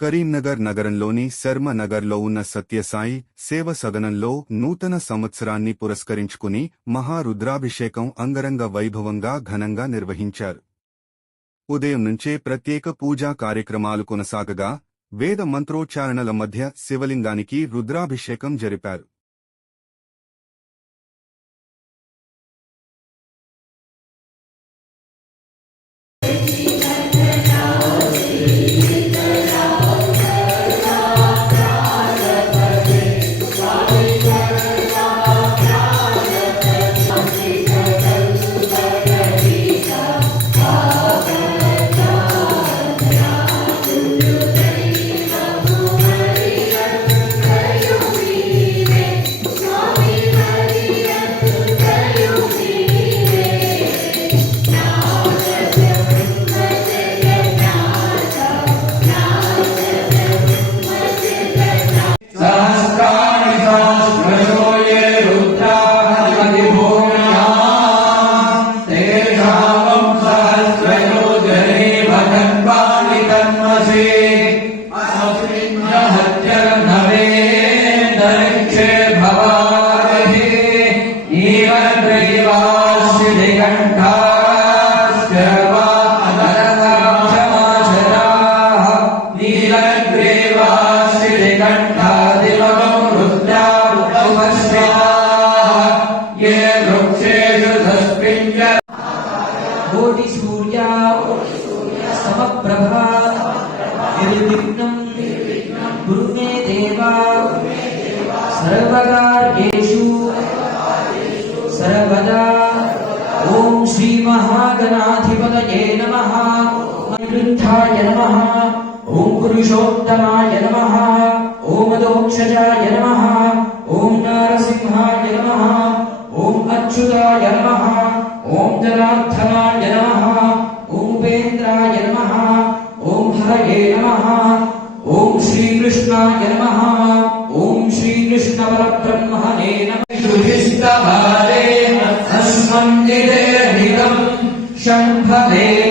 కరీంనగర్ నగరంలోని శర్మ నగర్లో ఉన్న సత్యసాయి సేవ సదనంలో నూతన సంవత్సరాన్ని పురస్కరించుకుని మహారుద్రాభిషేకం అంగరంగ వైభవంగా ఘనంగా నిర్వహించారు. ఉదయం నుంచే ప్రత్యేక పూజా కార్యక్రమాలు కొనసాగగా వేద మంత్రోచ్చారణల మధ్య శివలింగానికి రుద్రాభిషేకం జరిపారు. कोटि सूर्या समप्रभा निर्विघ्नं कुरु मे देवा सर्वकार्येषु सर्वदा। ओम श्री महागणाधिपतये नमः, अनिरुद्धाय नमः, ओम पुरुषोत्तमाय नमः, ओम दोक्षजाय नमः, ओम नरसिंहाय नमः, ओम अच्युताय नमः, ओम जनार्दनाय नमः, ओम उपेन्द्राय नमः, ओम हरये नमः, ओम श्रीकृष्णाय नमः, ओम श्रीकृष्णपरब्रह्मणे नमः। युधिष्ठिरे अस्मन्निदेहितं शम्भवे